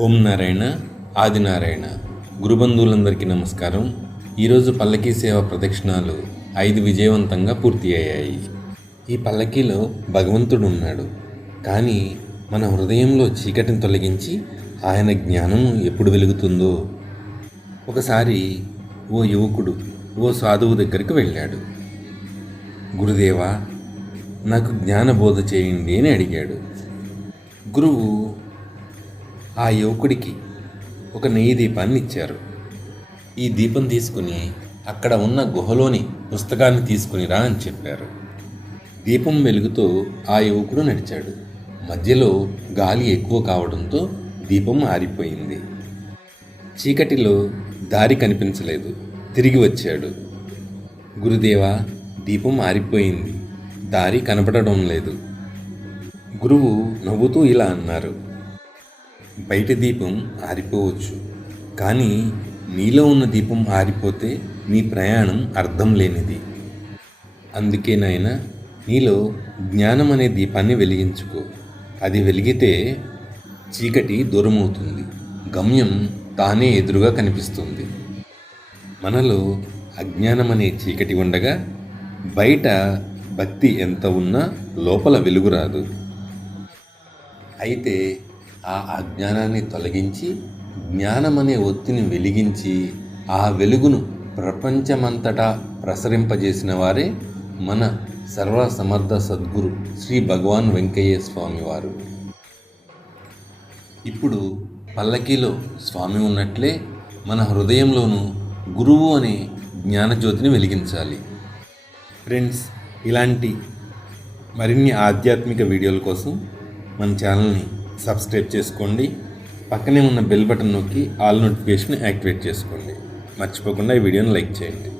ఓం నారాయణ ఆదినారాయణ గురుబంధువులందరికీ నమస్కారం. ఈరోజు పల్లకీ సేవ ప్రదక్షిణాలు ఐదు విజయవంతంగా పూర్తి అయ్యాయి. ఈ పల్లకీలో భగవంతుడు ఉన్నాడు. కానీ మన హృదయంలో చీకటిని తొలగించి ఆయన జ్ఞానం ఎప్పుడు వెలుగుతుందో? ఒకసారి ఓ యువకుడు ఓ సాధువు దగ్గరికి వెళ్ళాడు. గురుదేవా నాకు జ్ఞానబోధ చేయండి అని అడిగాడు. గురువు ఆ యువకుడికి ఒక నెయ్యి దీపాన్ని ఇచ్చారు. ఈ దీపం తీసుకుని అక్కడ ఉన్న గుహలోని పుస్తకాన్ని తీసుకుని రా అని చెప్పారు. దీపం వెలుగుతో ఆ యువకుడు నడిచాడు. మధ్యలో గాలి ఎక్కువ కావడంతో దీపం ఆరిపోయింది. చీకటిలో దారి కనిపించలేదు. తిరిగి వచ్చాడు. గురుదేవా దీపం ఆరిపోయింది. దారి కనపడడం లేదు. గురువు నవ్వుతూ ఇలా అన్నారు. బయట దీపం ఆరిపోవచ్చు. కానీ నీలో ఉన్న దీపం ఆరిపోతే నీ ప్రయాణం అర్థం లేనిది. అందుకే నాయన నీలో జ్ఞానం అనే దీపాన్ని వెలిగించుకో. అది వెలిగితే చీకటి దూరమవుతుంది. గమ్యం తానే ఎదురుగా కనిపిస్తుంది. మనలో అజ్ఞానం అనే చీకటి ఉండగా బయట భక్తి ఎంత ఉన్నా లోపల వెలుగు రాదు. అయితే ఆ అజ్ఞానాన్ని తొలగించి జ్ఞానం అనే ఒత్తిని వెలిగించి ఆ వెలుగును ప్రపంచమంతటా ప్రసరింపజేసిన వారే మన సర్వసమర్థ సద్గురు శ్రీ భగవాన్ వెంకయ్య స్వామి వారు. ఇప్పుడు పల్లకీలో స్వామి ఉన్నట్లే మన హృదయంలోనూ గురువు అనే జ్ఞానజ్యోతిని వెలిగించాలి. ఫ్రెండ్స్ ఇలాంటి మరిన్ని ఆధ్యాత్మిక వీడియోల కోసం మన ఛానల్ని సబ్స్క్రైబ్ చేసుకోండి. పక్కనే ఉన్న బెల్ బటన్ నొక్కి ఆల్ నోటిఫికేషన్ యాక్టివేట్ చేసుకోండి. మర్చిపోకుండా ఈ వీడియోని లైక్ చేయండి.